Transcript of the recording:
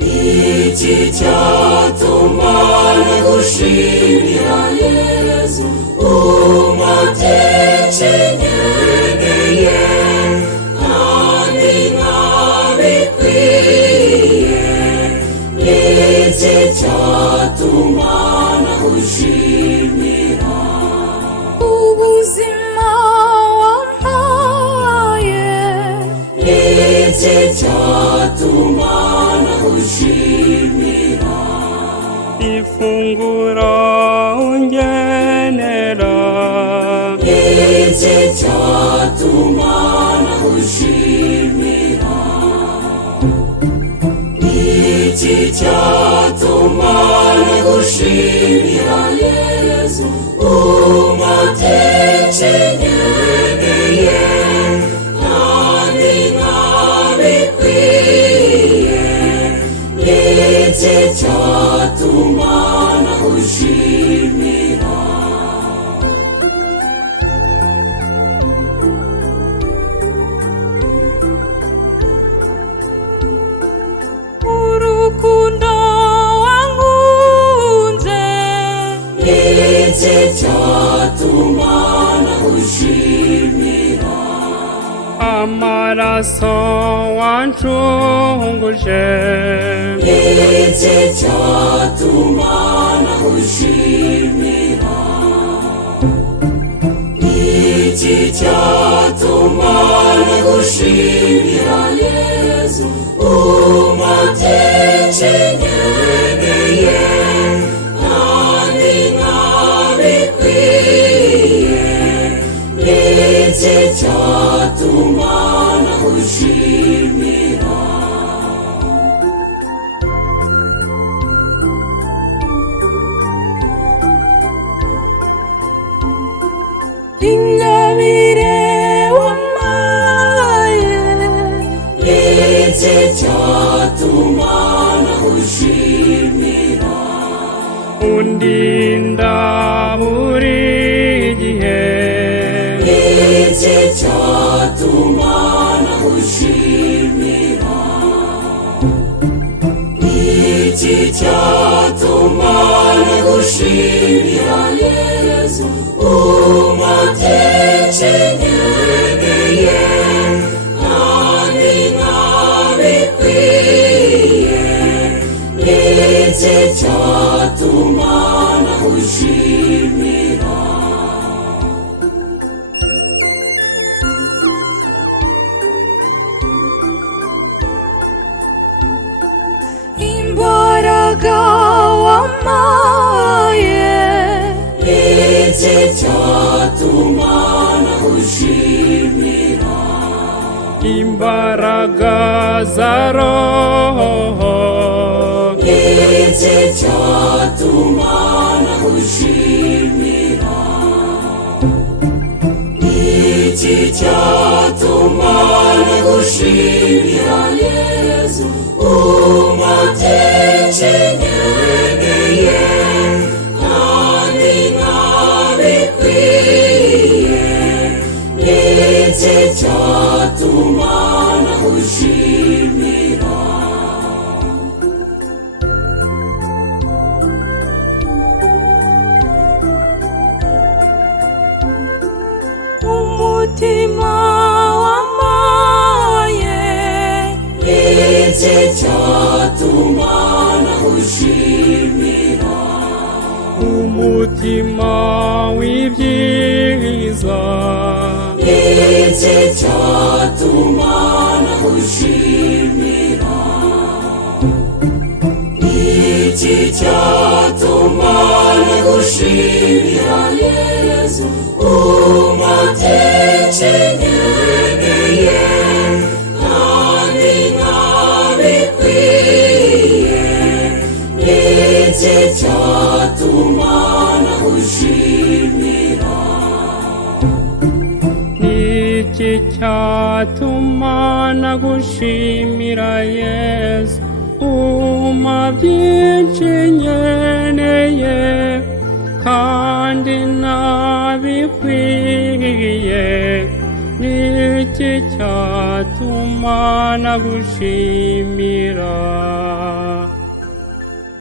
Iki cyatuma nagushimira Yesu umateke nkeneye kandi ntabikwiye. Iki cyatuma nagushimira ubuzima wampaye. Iki cyatuma nagushimira ifunguro ungenera. Iki cyatuma nagushimira. Iki cyatuma nagushimira Yesu umateke nkeneye kandi ntabikwiye. Iki cyatuma nagushimira Urukundo wankunze. Iki cyatuma nagushimira amaraso wancunguje. Iki cyatuma nagushimira. Iki cyatuma nagushimira Yesu umateke nkeneye kandi ntabikwiye. Iki cyatuma nagushimira ingabire wampaye. Iki cyatuma nagushimira undinda buri gihe. Iki cyatuma nagushimira. Iki cyatuma nagushimira Yesu umateke nkeneye kandi ntabikwiye. Iki cyatuma nagushimira imbaraga wampaye. Iki cyatuma nagushimira imbaraga za roho. Iki cyatuma nagushimira. Iki cyatuma nagushimira Yesu umateke nkeneye kandi ntabikwiye. Iki cyatuma nagushimira umutima wampaye. Iki cyatuma nagushimira umutima w'ibyiza. Iki cyatuma nagushimira. Iki cyatuma nagushimira Yesu umateke nkeneye kandi ntabikwiye. Iki cyatuma nagushimira iki cyatuma nagushimira Yesu umpa byinshi nkeneye kandi nabikwiye ni iki cyatuma nagushimira